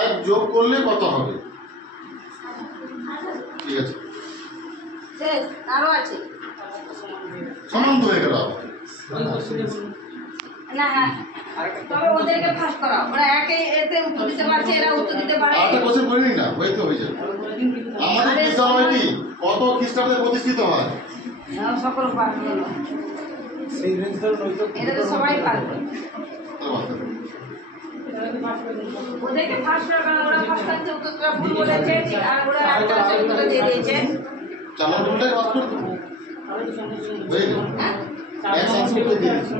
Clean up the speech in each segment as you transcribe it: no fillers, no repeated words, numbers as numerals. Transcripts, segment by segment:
এক যোগ করলে কত হবে? ঠিক আছে, আরো আছে সমান তো হয়ে গেল। না, হ্যাঁ, তবে ওদেরকে ফাঁস করাও, ওরা একে এতে উত্তর দিতে পারছে, এরা উত্তর দিতে পারে। আরেকটা কোশ্চেন করে নিন না, হয়ে তো হয়ে যাবে। আমাদের বিদ্যালয়টি কত খ্রিস্টাব্দে প্রতিষ্ঠিত হয়? সকল পারবে না, এটা তো সবাই পারবে। ওদেরকে ফাঁস করা, কারণ ওরা ফার্স্ট টাইমে উত্তরটা ভুল বলেছে, আর ওরা একটা উত্তর দিয়ে দিয়েছে। চার নম্বরটাই বাদ করে দেবো, হয়ে গেল। এক সংস্কৃত দিয়ে দিচ্ছি।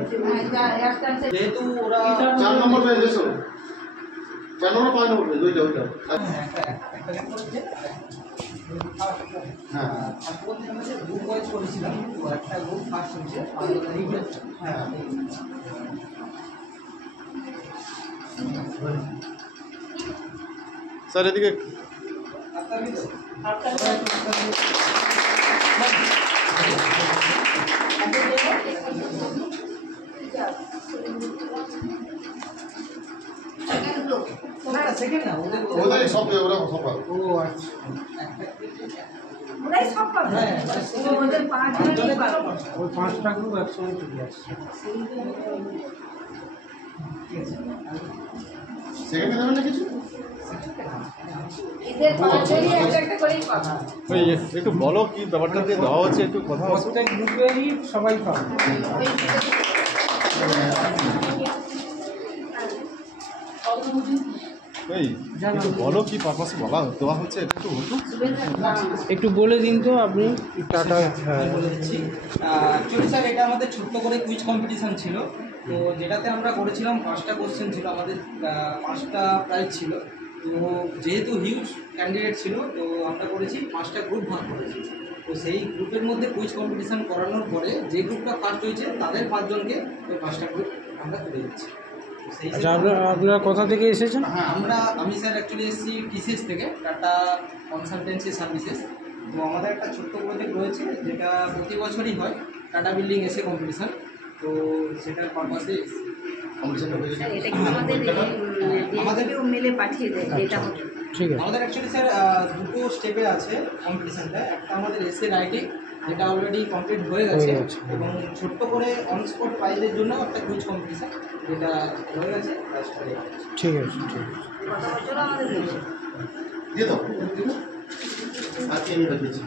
যেহেতু ওরা 4 নম্বর পেয়ে গেছো, 4 নম্বর 5 নম্বর পেয়ে ওইটা হ্যাঁ গ্রুপ ওয়াইজ করেছিলাম, তো একটা গ্রুপ ফার্স্ট হয়েছে, হ্যাঁ স্যার এদিকে সেকেন্ড না, ওদের সব ওরা সব পাবে। ও আচ্ছা, ওরাই সব পাবে, হ্যাঁ ওদের 5 জনই পাবে। ওই 5টা গ্রুপ একসঙ্গে চলে আসছে। সেকেন্ডে দেবেন না কিছু? এদের 5 জনই একটা একটা করেই পাবে। একটু বলো কি ব্যাপারটা দিয়ে দেওয়া হচ্ছে, একটু কথা বলো। প্রত্যেক গ্রুপেরই সবাই পাবে। এই একটু বলো কি পারপাসে বলা দেওয়া হচ্ছে, একটু হতো একটু বলে দিন তো আপনি। টাটা বলে দিচ্ছি। অ্যাকচুয়ালি স্যার এটা আমাদের ছোট্ট করে কুইজ কম্পিটিশান ছিল, তো যেটাতে আমরা করেছিলাম 5টা কোশ্চেন ছিল আমাদের, 5টা প্রাইজ ছিল। তো যেহেতু হিউজ ক্যান্ডিডেট ছিল, তো আমরা করেছি 5টা গ্রুপ ভাগ করেছি। তো সেই গ্রুপের মধ্যে কুইজ কম্পিটিশান করানোর পরে যে গ্রুপটা ফার্স্ট হয়েছে তাদের 5 জনকে ওই 5টা গ্রুপ আমরা করে দিচ্ছি। আচ্ছা, আপনারা কোথা থেকে এসেছেন? হ্যাঁ, আমি স্যার অ্যাকচুয়ালি এসেছি টিসিএস থেকে, টাটা কনসালটেন্সি সার্ভিসেস। তো আমাদের একটা ছোট্ট প্রজেক্ট রয়েছে যেটা প্রতি বছরই হয়, টাটা বিল্ডিং এসে কম্পিটিশান। তো সেটার পারপাসে এটা কি আমাদের মেলে পাঠিয়ে দেয় এটা হচ্ছে। ঠিক আছে, আমাদের অ্যাকচুয়ালি স্যার 2টো স্টেপে আছে কম্পিটিশানটা। একটা আমাদের এসে রাইটিং, যেটা অলরেডি কমপ্লিট হয়ে গেছে, এবং ছোট্ট করে অন স্পট প্রাইজের জন্য একটা কুইজ কম্পিটিশান যেটা হয়ে গেছে। ঠিক আছে, ঠিক আছে। গত বছর আমাদের হয়েছে। দিয়ে দাও আজকে আমি রেখেছি।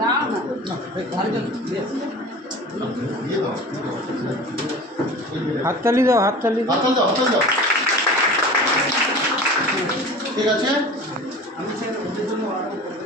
দাও না, আরেকজন দিয়ে দাও হাততালি দাও, হাততালি দাও। হাততালি দাও, হাততালি দাও। ঠিক আছে, আমি স্যার ওদের জন্য অর্ডার করতে